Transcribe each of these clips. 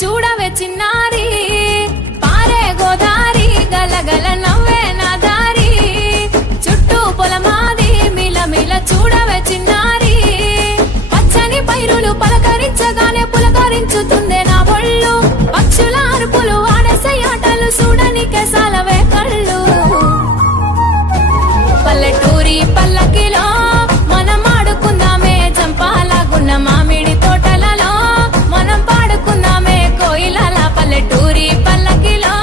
చూడవే చిన్నారి పారే గోదారి గలగల నవ్వే నా దారి చుట్టూ పొలమాది మిలమిల చూడవే చిన్నారి పచ్చని పైరులు పలకరించగానే పులకరించుతుందే నా ఒళ్ళు పక్షుల అరుపులు ఆడసే ఆటలు చూడనికే సాలవే కళ్ళు పల్లెటూరి పల్లకిలో మనం ఆడుకుందామే జంపాలగున్న మామిడి తోటలలో మనం పాడుకుందామే కోయిలల పల్లెటూరి పల్లకిలో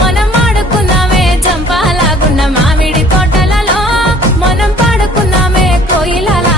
మనం ఆడుకుందామే జంపాలగున్న మామిడి తోటలలో మనం పాడుకుందామే కోయిలల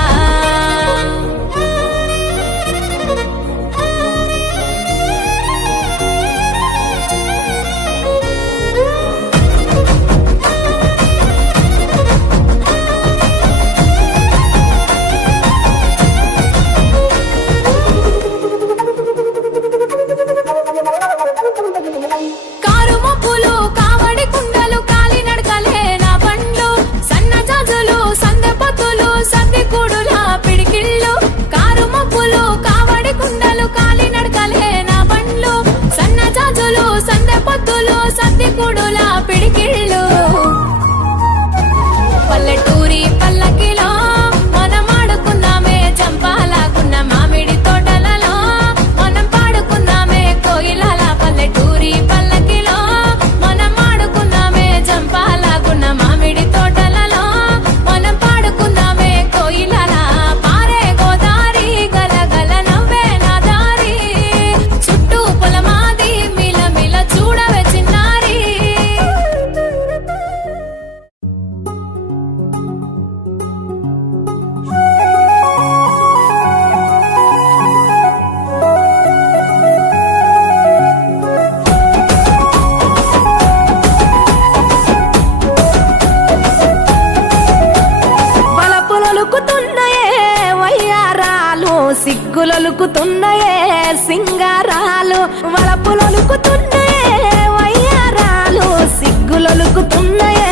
సద్దికుడులా పిడికిళ్ళు పల్లెటూరి పల్లకిలో మనం ఆడుకుందామే చంపాలాగున్న మామిడి తోటలలో మనం పాడుకుందామే కోయిలల పల్లెటూరి పల్లకిలో మనం ఆడుకుందామే చంపాలాగున్న మామిడి తోటలలో మనం పాడుకుందామే కోయిలల పారే గోదారి గలగల నవ్వే నా దారి చుట్టూ పొలమాది మిలమిల చూడవే చిన్నారి సిగ్గులొలుకుతున్నాయే సింగారాలు వలపులొలుకుతున్నాయే వయ్యారాలు సిగ్గులొలుకుతున్నాయే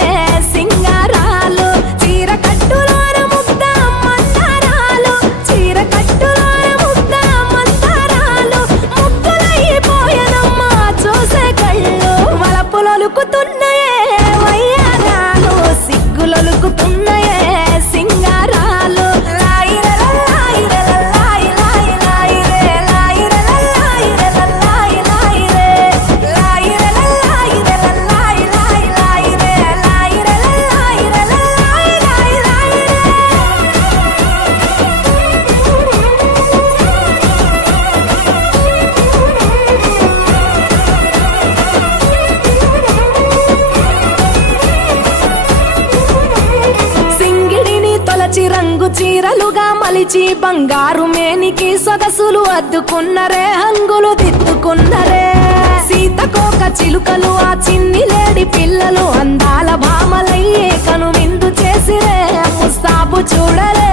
సింగారాలు చీర కట్టులోన ముద్ద మందారాలు చీర కట్టులోన ముద్ద మందారాలు ముగ్గులైపోయనమ్మా చూసే కళ్ళు వలపులొలుకుతున్నాయే వయ్యారాలు సిగ్గులొలుకుతున్నాయే సింగారాలు రంగు చీరలుగా మలిచి బంగారు మేనికి సొగసులు అద్దుకున్నరే హంగులు దిద్దుకున్నరే సీతకోక చిలుకలు ఆ చిన్ని లేడి పిల్లలు అందాల భామలయ్యే కనువిందు చేసిరే ముస్తాబు చూడరే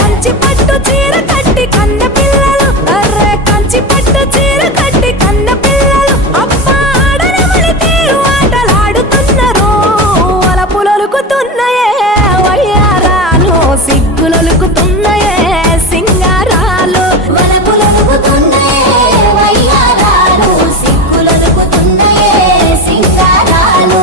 కంచి పట్టు చీర కట్టి కన్న పిల్లలు అర్రే కంచి పట్టు చీర కట్టి కన్న పిల్లలు అబ్బా ఆడనమని తీరు ఆటలాడుతున్నారు వలపులొలుకుతున్నాయే వయ్యారాలు సిగ్గులొలుకుతున్నాయే సింగారాలు వలపులొలుకుతున్నాయే వయ్యారాలు సిగ్గులొలుకుతున్నాయే సింగారాలు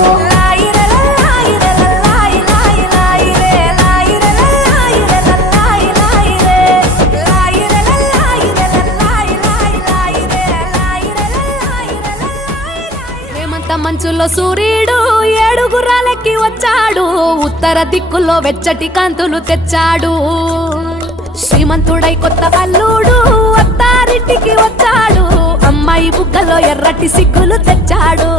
మంచులో సూర్యుడు ఏడుగురాలకి వచ్చాడు ఉత్తర దిక్కులో వెచ్చటి కాంతులు తెచ్చాడు శ్రీమంతుడై కొత్త అల్లుడు అత్తారింటికి వచ్చాడు అమ్మాయి బుగ్గలో ఎర్రటి సిగ్గులు తెచ్చాడు